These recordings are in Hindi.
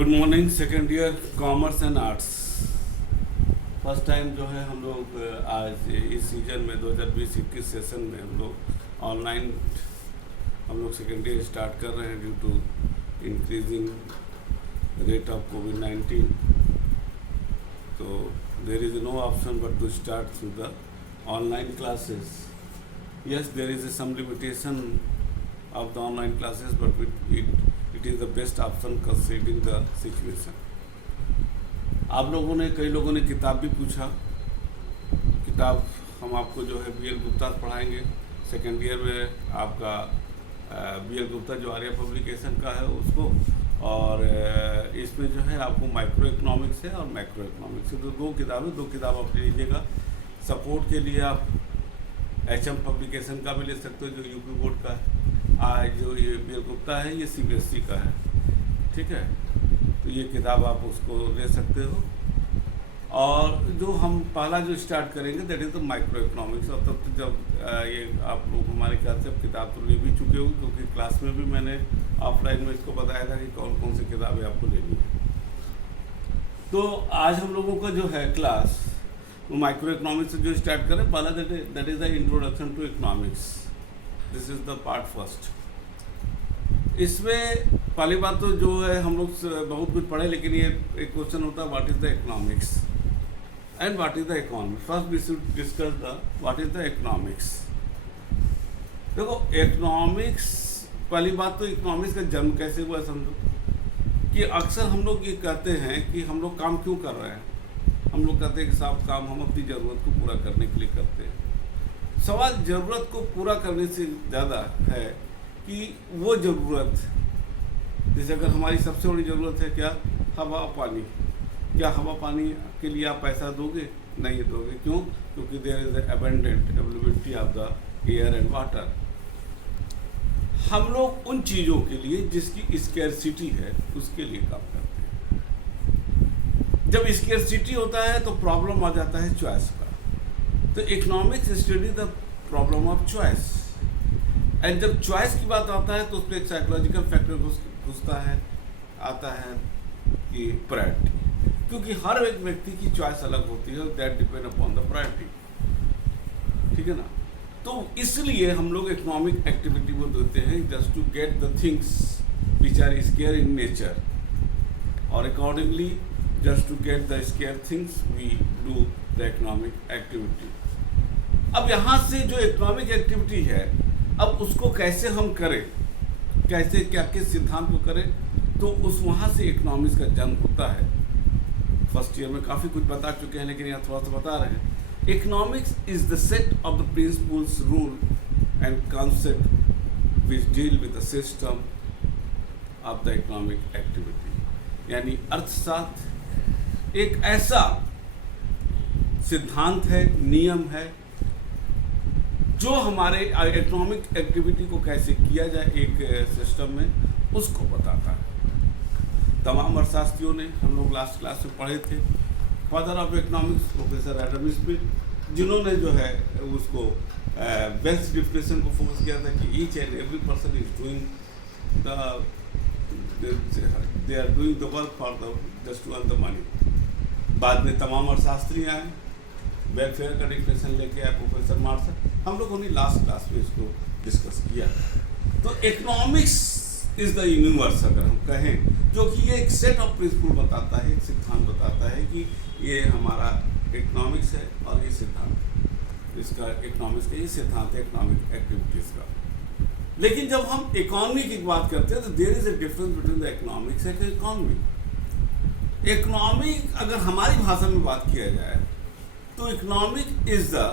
Good morning second year commerce and arts. First time जो है हम लोग आज इस सीजन में 2020-21 सेशन में हम लोग ऑनलाइन हम लोग सेकेंड ईयर स्टार्ट कर रहे हैं due to increasing rate of कोविड-19। तो there is no option but to start through the online classes. Yes, there is some limitation of the online classes, but it is the best option considering the situation. आप लोगों ने कई लोगों ने किताब भी पूछा। किताब हम आपको जो है बी एल गुप्ता पढ़ाएंगे। सेकेंड ईयर में आपका बी एल गुप्ता जो आर्या पब्लिकेशन का है उसको, और इसमें जो है आपको माइक्रो इकोनॉमिक्स है और मैक्रो इकोनॉमिक्स है। तो दो किताब आप ले लीजिएगा। सपोर्ट के लिए आप HM पब्लिकेशन का भी ले सकते हो जो यूपी बोर्ड का है। जो ये बी एल गुप्ता है ये CBSE का है, ठीक है। तो ये किताब आप उसको ले सकते हो। और जो हम पहला जो स्टार्ट करेंगे that is the micro economics. और तब जब ये आप लोग हमारे ख्याल से किताब तो ले भी चुके हो, क्योंकि क्लास में भी मैंने ऑफलाइन में इसको बताया था कि कौन कौन सी किताबें आपको लेनी है। तो आज हम लोगों का जो है क्लास माइक्रो इकोनॉमिक्स से जो स्टार्ट करें। पहला that is the introduction to economics. This is the part first. इसमें पहली बात तो जो है हम लोग बहुत कुछ पढ़े, लेकिन ये एक क्वेश्चन होता है what is the economics and what is the economics. First we should discuss the what is the economics. देखो इकोनॉमिक्स, पहली बात तो इकोनॉमिक्स का जन्म कैसे हुआ समझो। कि अक्सर हम लोग ये कहते हैं कि हम लोग काम क्यों कर रहे हैं। हम लोग कहते हैं कि साहब काम हम अपनी ज़रूरत को पूरा करने के लिए करते हैं। सवाल ज़रूरत को पूरा करने से ज़्यादा है कि वो ज़रूरत, जैसे अगर हमारी सबसे बड़ी ज़रूरत है क्या, हवा पानी। क्या हवा पानी के लिए आप पैसा दोगे? नहीं दोगे। क्यों? क्योंकि there is abundant availability of the air and water. हम लोग उन चीज़ों के लिए जिसकी स्कैरसिटी है उसके लिए काम करते हैं। जब स्कैरसिटी होता है तो प्रॉब्लम आ जाता है चॉइस का। तो economics study the problem of choice. And जब चॉइस की बात आता है तो उसमें एक साइकोलॉजिकल फैक्टर घुसता है, आता है कि प्रायोरिटी। क्योंकि हर एक व्यक्ति की चॉइस अलग होती है, that depend upon the priority, ठीक है ना। तो इसलिए हम लोग इकोनॉमिक एक्टिविटी को देते हैं just to get the things which are scare in nature, और accordingly just to get the scarce things we do the economic activity। अब यहाँ से जो इकोनॉमिक एक्टिविटी है, अब उसको कैसे हम करें, कैसे क्या किस सिद्धांत को करें, तो उस वहाँ से इकोनॉमिक्स का जन्म होता है। फर्स्ट ईयर में काफ़ी कुछ बता चुके हैं, लेकिन यहाँ थोड़ा सा बता रहे हैं। Economics is the set of the principles, rule and concept which deal with the system of the economic activity. यानी अर्थशास्त्र एक ऐसा सिद्धांत है, नियम है, जो हमारे इकोनॉमिक एक्टिविटी को कैसे किया जाए एक सिस्टम में, उसको बताता है। तमाम अर्थशास्त्रियों ने, हम लोग लास्ट क्लास में पढ़े थे, father of economics professor Adam Smith, जिन्होंने जो है उसको वेल्थ डिस्ट्रीब्यूशन को फोकस किया था कि each and every person is doing they are doing the work for the just to earn the money. बाद में तमाम अर्थशास्त्री आए, वेलफेयर का डिफिनेशन लेके आए प्रोफेसर मार्शल। हम लोगों ने लास्ट क्लास में इसको डिस्कस किया। तो इकोनॉमिक्स इज द यूनिवर्स अगर हम कहें, जो कि ये एक सेट ऑफ प्रिंसिपल बताता है, एक सिद्धांत बताता है कि ये हमारा इकोनॉमिक्स है और ये सिद्धांत इसका इकोनॉमिक्स का ये सिद्धांत है इकोनॉमिक एक्टिविटीज़ का। लेकिन जब हम इकोनॉमी की बात करते हैं तो there is a difference between the economics and economy. Economic अगर हमारी भाषा में बात किया जाए तो economic is the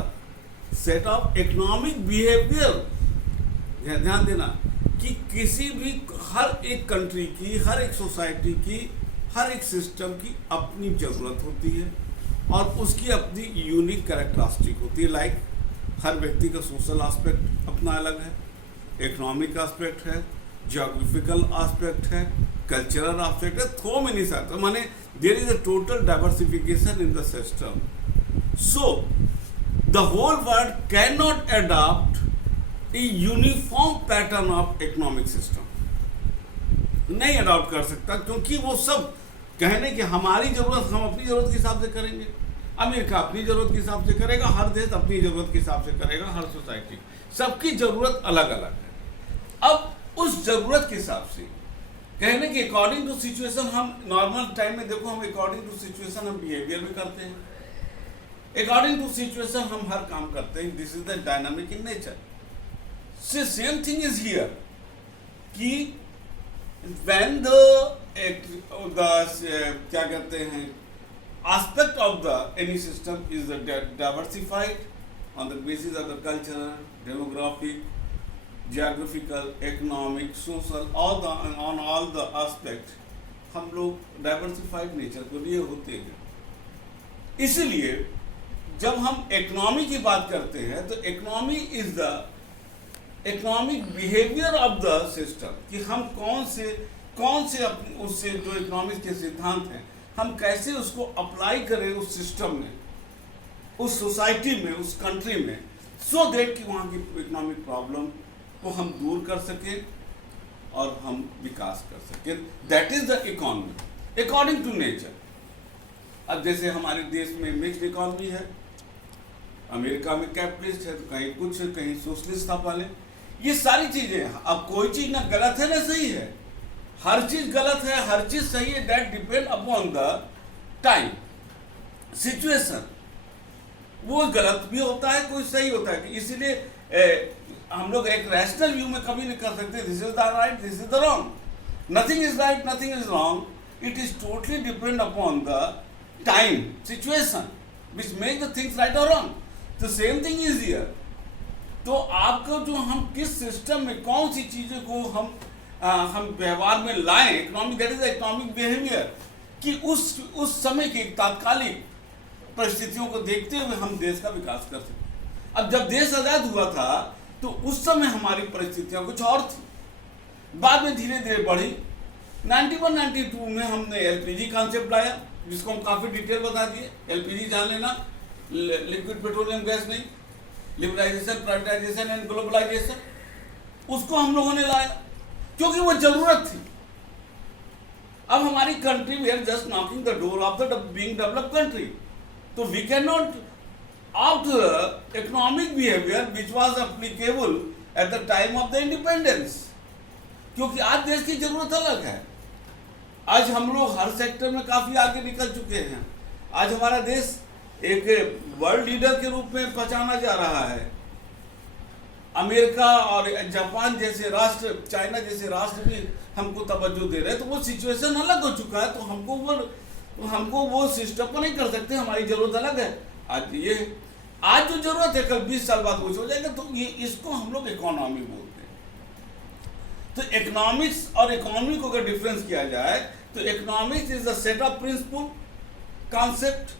set of economic behaviour. ध्यान देना कि किसी भी हर एक कंट्री की, हर एक सोसाइटी की, हर एक सिस्टम की अपनी ज़रूरत होती है और उसकी अपनी यूनिक कैरेक्टरिस्टिक होती है। लाइक हर व्यक्ति का सोशल एस्पेक्ट अपना अलग है, इकोनॉमिक एस्पेक्ट है, जियोग्राफिकल एस्पेक्ट है, कल्चरल एस्पेक्ट है, so many factors। माने there is a total diversification in the system, so the whole world cannot adopt a uniform pattern of economic system। नहीं अडॉप्ट कर सकता, क्योंकि वो सब कहने कि हमारी ज़रूरत हम अपनी ज़रूरत के हिसाब से करेंगे, अमेरिका अपनी ज़रूरत के हिसाब से करेगा, हर देश अपनी ज़रूरत के हिसाब से करेगा, हर सोसाइटी, सबकी ज़रूरत अलग अलग है। अब उस ज़रूरत के हिसाब से कहने कि अकॉर्डिंग टू सिचुएशन, हम नॉर्मल टाइम में देखो हम अकॉर्डिंग टू सिचुएशन हम बिहेवियर भी करते हैं, अकॉर्डिंग टू सिचुएशन हम हर काम करते हैं। This is the dynamic in nature. Same thing is here कि when क्या कहते हैं aspect of the any system is diversified on the basis of the cultural, demographic, geographical, economic, social, on all the aspects हम लोग डाइवर्सिफाइड नेचर को लिए होते हैं। इसलिए जब हम इकोनॉमी की बात करते हैं तो economy is the economic behaviour of the system, कि हम कौन से उससे जो इकोनॉमिक्स के सिद्धांत हैं हम कैसे उसको अप्लाई करें उस सिस्टम में, उस सोसाइटी में, उस कंट्री में, सो दैट कि वहाँ की इकोनॉमिक प्रॉब्लम को हम दूर कर सकें और हम विकास कर सकें। That is the economy according to nature. अब जैसे हमारे देश में मिक्स्ड इकोनॉमी है, अमेरिका में कैपिटलिस्ट है, तो कहीं कुछ कहीं सोशलिस्ट था पहले। ये सारी चीजें, अब कोई चीज ना गलत है ना सही है, हर चीज गलत है, हर चीज सही है, that depend upon the time situation. वो गलत भी होता है, कोई सही होता है, इसीलिए हम लोग एक रैशनल व्यू में कभी नहीं कर सकते this is the right, this is the wrong. Nothing is right, nothing is wrong, it is totally depend upon the time situation which make the things right और wrong. The same thing is here. तो आपको जो हम किस सिस्टम में कौन सी चीज़ों को हम व्यवहार में लाएं, economic, that is economic behaviour, कि उस समय की तात्कालिक परिस्थितियों को देखते हुए हम देश का विकास कर सकें। अब जब देश आज़ाद हुआ था तो उस समय हमारी परिस्थितियाँ कुछ और थी, बाद में धीरे धीरे बढ़ी। 91-92 में हमने एलपीजी कॉन्सेप्ट लाया, जिसको हम काफ़ी डिटेल बता दिए। एलपीजी जान लेना, लिक्विड पेट्रोलियम गैस नहीं, लिबरलाइजेशन, प्राइवेटाइजेशन एंड ग्लोबलाइजेशन, उसको हम लोगों ने लाया क्योंकि वो जरूरत थी। अब हमारी country we are just knocking the door of the being developed country, तो we can not out the economic behaviour which was applicable at the time of the independence, क्योंकि आज देश की जरूरत अलग है। आज हम लोग हर सेक्टर में काफी आगे निकल चुके हैं। आज हमारा देश एक वर्ल्ड लीडर के रूप में पहचाना जा रहा है। अमेरिका और जापान जैसे राष्ट्र, चाइना जैसे राष्ट्र भी हमको तवज्जो दे रहे हैं। तो वो सिचुएशन अलग हो चुका है, तो हमको वो सिस्टम को नहीं कर सकते, हमारी जरूरत अलग है। आज जो जरूरत है कल 20 साल बाद कुछ हो जाएगा, तो ये इसको हम लोग इकोनॉमी बोलते हैं। तो इकोनॉमिक्स और इकोनॉमी को अगर डिफरेंस किया जाए तो economics is the set of principle concept,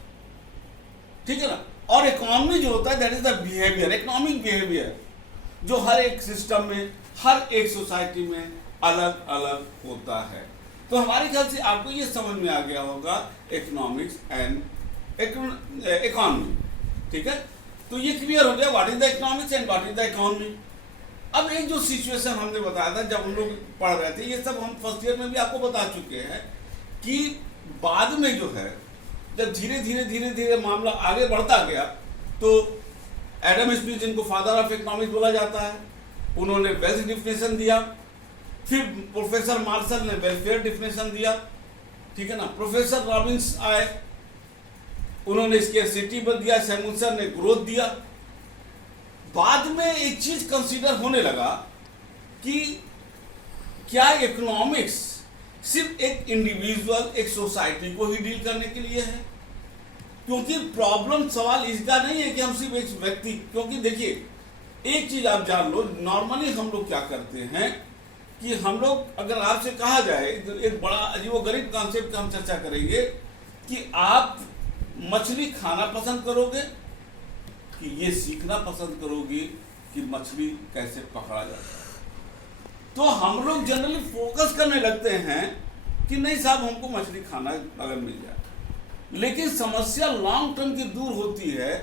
ठीक है ना, और इकोनॉमी जो होता है that is the behaviour, economic behaviour, जो हर एक सिस्टम में, हर एक सोसाइटी में अलग अलग होता है। तो हमारे ख्याल से आपको ये समझ में आ गया होगा इकोनॉमिक्स एंड इकोनॉमी, ठीक है। तो ये क्लियर हो गया what is the economics and what is the economy. अब एक जो सिचुएशन हमने बताया था जब हम लोग पढ़ रहे थे, ये सब हम फर्स्ट ईयर में भी आपको बता चुके हैं कि बाद में जो है जब धीरे धीरे मामला आगे बढ़ता गया तो एडम स्मिथ, जिनको फादर ऑफ इकोनॉमिक्स बोला जाता है, उन्होंने वेल्थ डिफिनेशन दिया। फिर प्रोफेसर मार्शल ने वेलफेयर डिफिनेशन दिया, ठीक है ना। प्रोफेसर रॉबिन्स आए, उन्होंने स्कैरसिटी पर दिया। सैमुसन ने ग्रोथ दिया। बाद में एक चीज कंसीडर होने लगा कि क्या इकोनॉमिक्स सिर्फ एक इंडिविजुअल, एक सोसाइटी को ही डील करने के लिए है, क्योंकि प्रॉब्लम सवाल इसका नहीं है कि हम सिर्फ एक व्यक्ति, क्योंकि देखिए एक चीज आप जान लो, नॉर्मली हम लोग क्या करते हैं कि हम लोग, अगर आपसे कहा जाए तो एक बड़ा अजीबोगरीब कॉन्सेप्ट का हम चर्चा करेंगे कि आप मछली खाना पसंद करोगे कि ये सीखना पसंद करोगे कि मछली कैसे पकड़ा जाता है। तो हम लोग जनरली फोकस करने लगते हैं कि नहीं साहब हमको मछली खाना अगर मिल जाए, लेकिन समस्या लॉन्ग टर्म की दूर होती है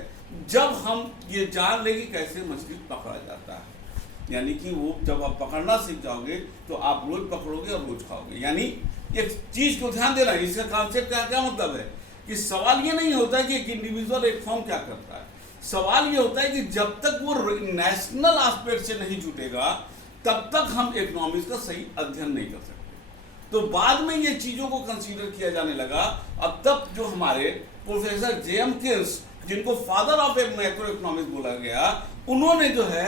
जब हम ये जान लेंगे कैसे मछली पकड़ा जाता है। यानी कि वो जब आप पकड़ना सीख जाओगे तो आप रोज पकड़ोगे और रोज खाओगे। यानी एक चीज को ध्यान देना, इसका कॉन्सेप्ट का क्या मतलब है कि सवाल ये नहीं होता है कि एक इंडिविजुअल एक फॉर्म क्या करता है, सवाल ये होता है कि जब तक वो नेशनल एस्पेक्ट से नहीं जुटेगा तब तक हम इकोनॉमिक्स का सही अध्ययन नहीं कर सकते। तो बाद में ये चीजों को कंसीडर किया जाने लगा। अब तब जो हमारे प्रोफेसर जेएम किन्स, जिनको फादर ऑफ मैक्रो इकोनॉमिक्स बोला गया, उन्होंने जो है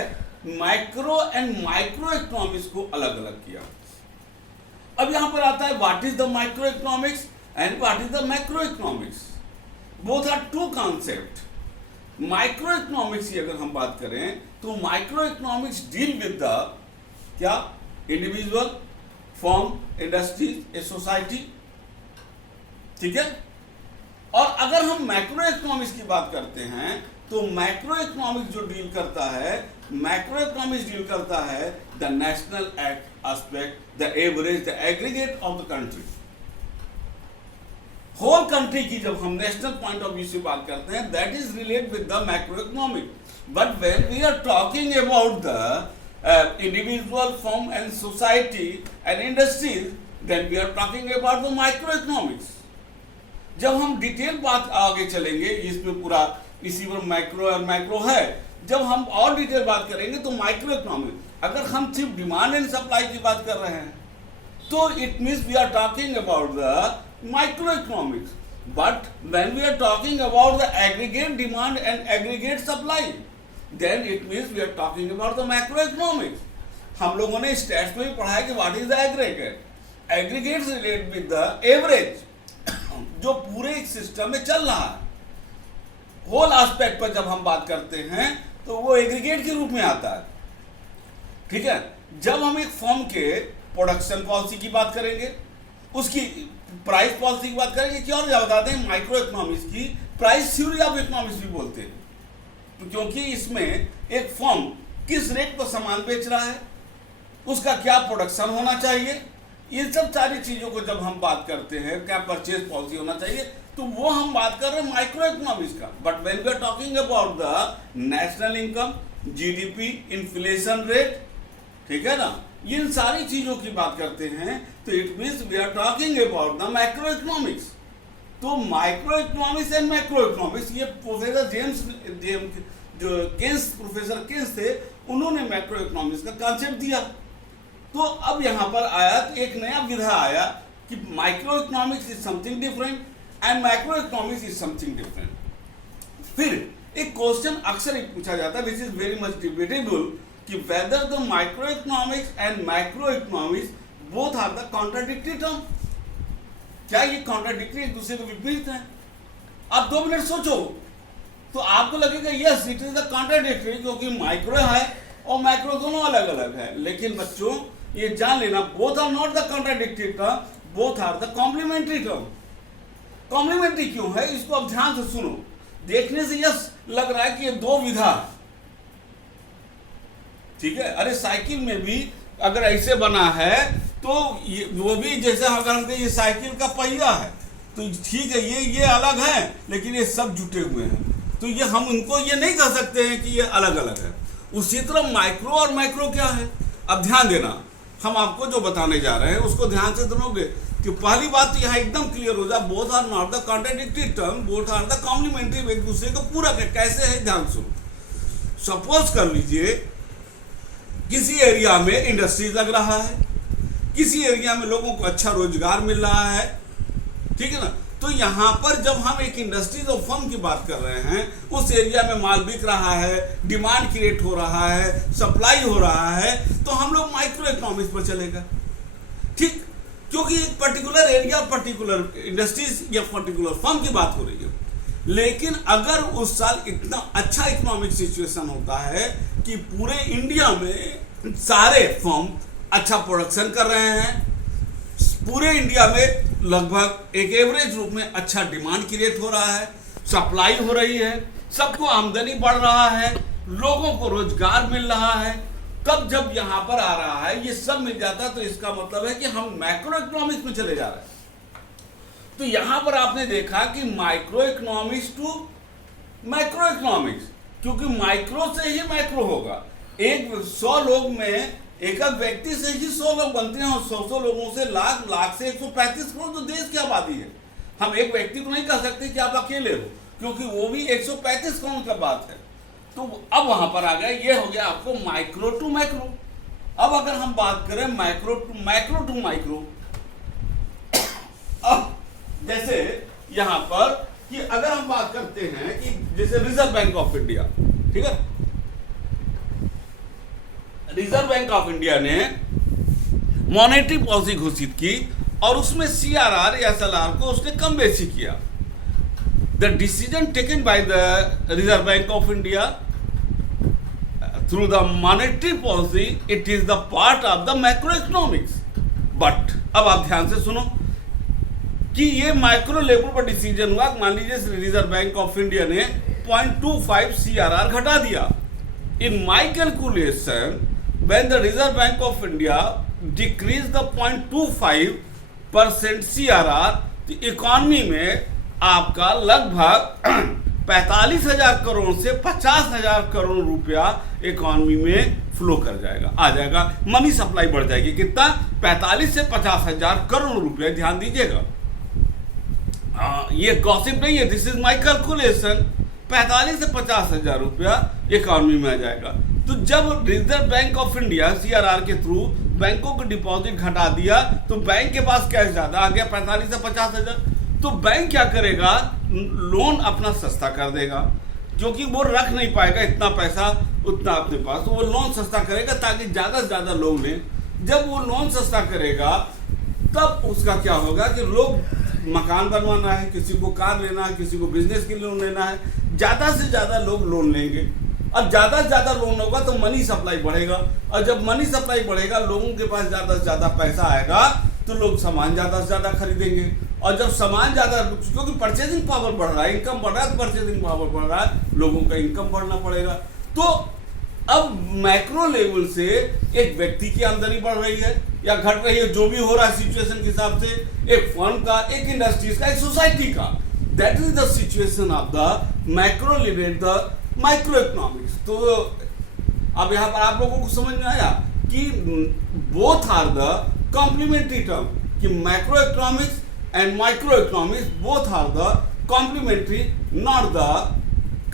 माइक्रो एंड माइक्रो इकोनॉमिक्स को अलग अलग किया। अब यहां पर आता है what is the micro economics and what is the macro economics. Both are two concept. Micro economics की अगर हम बात करें तो micro economics deal with the क्या, individual, firm, industries, a society, ठीक है। और अगर हम मैक्रो इकोनॉमिक्स की बात करते हैं तो मैक्रो इकोनॉमिक्स जो डील करता है, मैक्रो इकोनॉमिक्स डील करता है the national aspect, the average, the aggregate of the country. Whole country की जब हम नेशनल पॉइंट ऑफ व्यू से बात करते हैं, that is relate with the macro economic. But when we are talking about the individual, firm and society and industries, then we are talking about the microeconomics. जब हम डिटेल बात आगे चलेंगे, इसमें पूरा इसी पर माइक्रो और मैक्रो है, जब हम और डिटेल बात करेंगे तो माइक्रो इकोनॉमिक। अगर हम सिर्फ डिमांड एंड सप्लाई की बात कर रहे हैं तो it means we are talking about the micro economics. But when we are talking about the aggregate demand and aggregate supply, then it means we are talking about the macroeconomics. हम लोगों ने स्टैट्स में भी पढ़ा है कि what is the aggregate. Aggregates relate with the average, जो पूरे एक सिस्टम में चल रहा है। होल एस्पेक्ट पर जब हम बात करते हैं तो वो एग्रीगेट के रूप में आता है, ठीक है। जब हम एक फर्म के प्रोडक्शन पॉलिसी की बात करेंगे, उसकी प्राइस पॉलिसी की बात करेंगे, क्या और बताते हैं माइक्रो इकोनॉमिक्स की प्राइस थ्योरी ऑफ इकोनॉमिक्स भी बोलते हैं, क्योंकि इसमें एक फर्म किस रेट पर सामान बेच रहा है, उसका क्या प्रोडक्शन होना चाहिए, ये सब सारी चीजों को जब हम बात करते हैं, क्या परचेज पॉलिसी होना चाहिए, तो वो हम बात कर रहे हैं माइक्रो इकोनॉमिक्स का। But when we are talking about the national income, GDP, inflation rate, ठीक है ना, इन सारी चीजों की बात करते हैं तो it means we are talking about the macro economics. तो micro economics and macro economics, ये प्रोफेसर जेम्स जो केन्स, प्रोफेसर केन्स थे, उन्होंने मैक्रो इकोनॉमिक्स का कॉन्सेप्ट दिया। तो अब यहाँ पर आया तो एक नया विधा आया कि micro economics is something different and macro economics is something different. फिर एक क्वेश्चन अक्सर पूछा जाता है which is very much debatable कि whether the micro economics and macro economics both are the contradictory term. क्या ये कॉन्ट्राडिक्टरी एक दूसरे के विपरीत है? आप 2 मिनट सोचो तो आपको लगेगा yes it is the contradictory, क्योंकि माइक्रो है और मैक्रो दोनों अलग अलग है। लेकिन बच्चों ये जान लेना, both are not the contradictory term, both are the complementary term. Complementary क्यों है, इसको अब ध्यान से सुनो। देखने से यस लग रहा है कि ये 2 विधा, ठीक है। अरे साइकिल में भी अगर ऐसे बना है तो ये वो भी जैसे अगर हम ये साइकिल का पहिया है तो ठीक है, ये अलग है लेकिन ये सब जुटे हुए हैं, तो ये हम उनको ये नहीं कह सकते हैं कि ये अलग अलग है। उसी तरह माइक्रो और मैक्रो क्या है, अब ध्यान देना, हम आपको जो बताने जा रहे हैं उसको ध्यान से सुनोगे कि पहली बात तो यहाँ एकदम क्लियर हो जाए, both are not the contradictory term, both are the complementary, एक दूसरे को पूरा कैसे है ध्यान सुनो। सपोज कर लीजिए किसी एरिया में इंडस्ट्री लग रहा है, किसी एरिया में लोगों को अच्छा रोजगार मिल रहा है, ठीक है ना। तो यहाँ पर जब हम एक इंडस्ट्रीज और फर्म की बात कर रहे हैं, उस एरिया में माल बिक रहा है, डिमांड क्रिएट हो रहा है, सप्लाई हो रहा है, तो हम लोग माइक्रो इकोनॉमिक्स पर चलेगा, ठीक, क्योंकि एक पर्टिकुलर एरिया, पर्टिकुलर इंडस्ट्रीज या पर्टिकुलर फर्म की बात हो रही है। लेकिन अगर उस साल इतना अच्छा इकोनॉमिक सिचुएशन होता है कि पूरे इंडिया में सारे फर्म अच्छा प्रोडक्शन कर रहे हैं, पूरे इंडिया में लगभग एक एवरेज रूप में अच्छा डिमांड क्रिएट हो रहा है, सप्लाई हो रही है, सबको आमदनी बढ़ रहा है, लोगों को रोजगार मिल रहा है, तब जब यहाँ पर आ रहा है ये सब मिल जाता है, तो इसका मतलब है कि हम मैक्रो इकोनॉमिक्स में चले जा रहे हैं। तो यहाँ पर आपने देखा कि micro economics to macro economics, क्योंकि माइक्रो से ही मैक्रो होगा। एक 100 लोग में एक व्यक्ति से ही 100 लोग बनते हैं, और 100 लोगों से लाख से 135 करोड़ तो देश की आबादी है। हम एक व्यक्ति को नहीं कह सकते कि आप अकेले हो, क्योंकि वो भी 135 करोड़ का बात है। तो अब वहां पर आ गया, ये हो गया आपको माइक्रो टू मैक्रो। अब अगर हम बात करें मैक्रो टू माइक्रो, अब जैसे यहां पर कि अगर हम बात करते हैं कि जैसे रिजर्व बैंक ऑफ इंडिया, ठीक है, रिजर्व बैंक ऑफ इंडिया ने मॉनेटरी पॉलिसी घोषित की और उसमें CRR या SLR को उसने कम बेसी किया। The decision taken by the reserve bank of India through the monetary policy, it is the part of the macro economics. But अब आप ध्यान से सुनो कि ये माइक्रो लेवल पर डिसीजन हुआ। मान लीजिए रिजर्व बैंक ऑफ इंडिया ने 0.25 CRR घटा दिया। इन माई calculation, when the Reserve Bank of India decreased the 0.25% CRR, तो इकोनॉमी में आपका लगभग 45,000 करोड़ से 50,000 करोड़ रुपया इकोनॉमी में फ्लो कर जाएगा, आ जाएगा। मनी सप्लाई बढ़ जाएगी, कितना? 45 से 50,000 करोड़ रुपया। ध्यान दीजिएगा, ये गॉसिप नहीं है, दिस इज माई कैलकुलेशन। 45 से 50,000 रुपया इकोनॉमी में आ जाएगा। तो जब reserve bank of India CRR के थ्रू बैंकों को डिपॉजिट घटा दिया, तो बैंक के पास कैश ज्यादा आ गया, 45 से 50,000। तो बैंक क्या करेगा? लोन अपना सस्ता कर देगा, क्योंकि वो रख नहीं पाएगा इतना पैसा उतना अपने पास, तो वो लोन सस्ता करेगा ताकि ज्यादा से ज्यादा लोग लें। जब वो लोन सस्ता करेगा, तब उसका क्या होगा कि लोग मकान बनवाना है, किसी को कार लेना है, किसी को बिजनेस के लिए लोन लेना है, ज्यादा से ज्यादा लोग लोन लेंगे। अब ज्यादा से ज्यादा लोन होगा तो मनी सप्लाई बढ़ेगा, और जब मनी सप्लाई बढ़ेगा, लोगों के पास ज्यादा से ज्यादा पैसा आएगा, तो लोग सामान ज्यादा से ज्यादा खरीदेंगे। और जब सामान ज्यादा, क्योंकि परचेजिंग पावर बढ़ रहा है, इनकम बढ़ रहा है, तो परचेजिंग पावर बढ़ रहा है, लोगों का इनकम बढ़ना पड़ेगा। तो अब मैक्रो लेवल से एक व्यक्ति की आमदनी बढ़ रही है या घट रही है, जो भी हो रहा है सिचुएशन के हिसाब से, एक फर्म का, एक इंडस्ट्रीज का, एक सोसाइटी का, that is the situation of the macro level, the micro economics. तो अब यहाँ पर आप लोगों को समझ में आया कि both are the complementary term, कि macro economics and micro economics both are the complementary, not the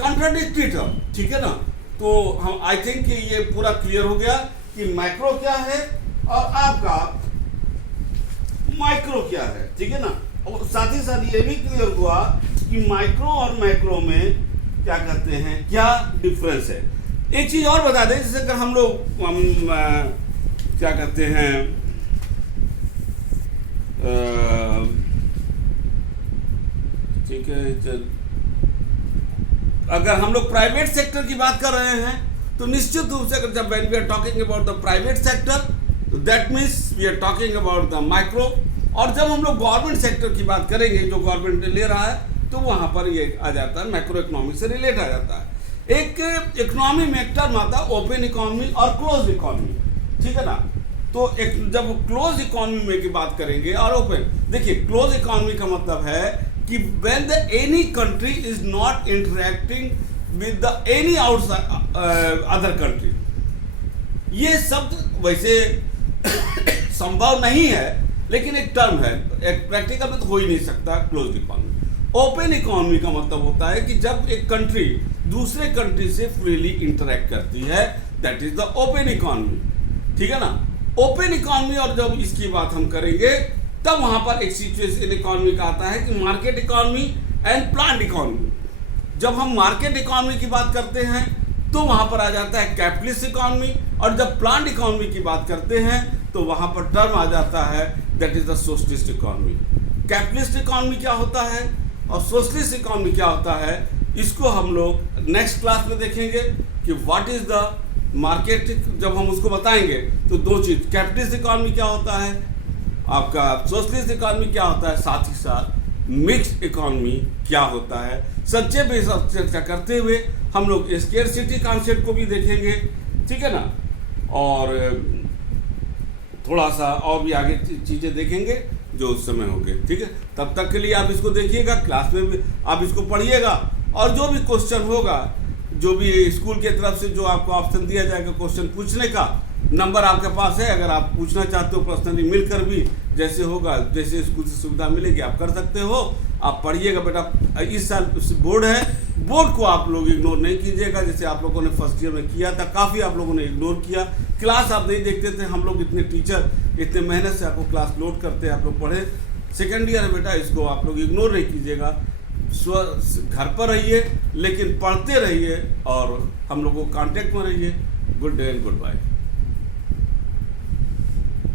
contradictory term. ठीक है ना? तो हम आई थिंक कि ये पूरा क्लियर हो गया कि मैक्रो क्या है और आपका माइक्रो क्या है। ठीक है ना? और साथ ही साथ ये भी क्लियर हुआ कि माइक्रो और मैक्रो में क्या कहते हैं, क्या डिफरेंस है। एक चीज और बता दें, जैसे अगर हम लोग क्या कहते हैं, ठीक है, चल, अगर हम लोग प्राइवेट सेक्टर की बात कर रहे हैं, तो निश्चित रूप से अगर जब when we are talking about the private sector, that means we are talking about the micro। और जब हम लोग गवर्नमेंट सेक्टर की बात करेंगे, जो गवर्नमेंट ले रहा है, तो वहां पर ये आ जाता है, मैक्रो इकोनॉमी से रिलेट आ जाता है। एक इकोनॉमी में एक टर्म आता है ओपन इकोनॉमी और क्लोज इकोनॉमी। ठीक है ना? तो एक जब क्लोज इकोनॉमी में की बात करेंगे और ओपन, देखिए क्लोज इकोनॉमी का मतलब है कि when the any country is not interacting with the any outside other country। ये शब्द वैसे संभव नहीं है, लेकिन एक टर्म है, एक प्रैक्टिकल में तो हो ही नहीं सकता क्लोज इकोनॉमी। ओपन इकोनॉमी का मतलब होता है कि जब एक कंट्री दूसरे कंट्री से फ्रीली इंटरेक्ट करती है, that is the open economy. ठीक है ना? ओपन इकोनॉमी, और जब इसकी बात हम करेंगे, तब वहां पर एक सिचुएशन इकोनॉमी का आता है कि market economy and planned economy. जब हम मार्केट इकोनॉमी की बात करते हैं, तो वहां पर आ जाता है कैपिटलिस्ट इकोनॉमी, और जब प्लान्ड इकोनॉमी की बात करते हैं, तो वहां पर टर्म आ जाता है, that is the socialist economy. Capitalist economy क्या होता है और सोशलिस्ट इकोनॉमी क्या होता है, इसको हम लोग नेक्स्ट क्लास में देखेंगे कि व्हाट इज द मार्केट। जब हम उसको बताएंगे, तो दो चीज, कैपिटलिस्ट इकोनॉमी क्या होता है, आपका सोशलिस्ट इकोनॉमी क्या होता है, साथ ही साथ मिक्स्ड इकोनॉमी क्या होता है। सच्चे बेस पर चर्चा करते हुए हम लोग स्केर्सिटी कॉन्सेप्ट को भी देखेंगे। ठीक है ना? और थोड़ा सा और भी आगे चीजें देखेंगे जो उस समय होंगे। ठीक है? तब तक के लिए आप इसको देखिएगा, क्लास में भी आप इसको पढ़िएगा, और जो भी क्वेश्चन होगा, जो भी स्कूल की तरफ से जो आपको ऑप्शन दिया जाएगा क्वेश्चन पूछने का, नंबर आपके पास है। अगर आप पूछना चाहते हो पर्सनली मिलकर भी, जैसे होगा, जैसे स्कूल से सुविधा मिलेगी आप कर सकते हो। आप पढ़िएगा बेटा। इस साल बोर्ड है, बोर्ड को आप लोग इग्नोर नहीं कीजिएगा, जैसे आप लोगों ने फर्स्ट ईयर में किया था। काफ़ी आप लोगों ने इग्नोर किया, क्लास आप नहीं देखते थे। हम लोग इतने टीचर इतने मेहनत से आपको क्लास लोड करते हैं, आप लोग पढ़े। सेकेंड ईयर है बेटा, इसको आप लोग इग्नोर नहीं कीजिएगा। घर पर रहिए लेकिन पढ़ते रहिए और हम लोगों को कांटेक्ट में रहिए। Good day and good bye.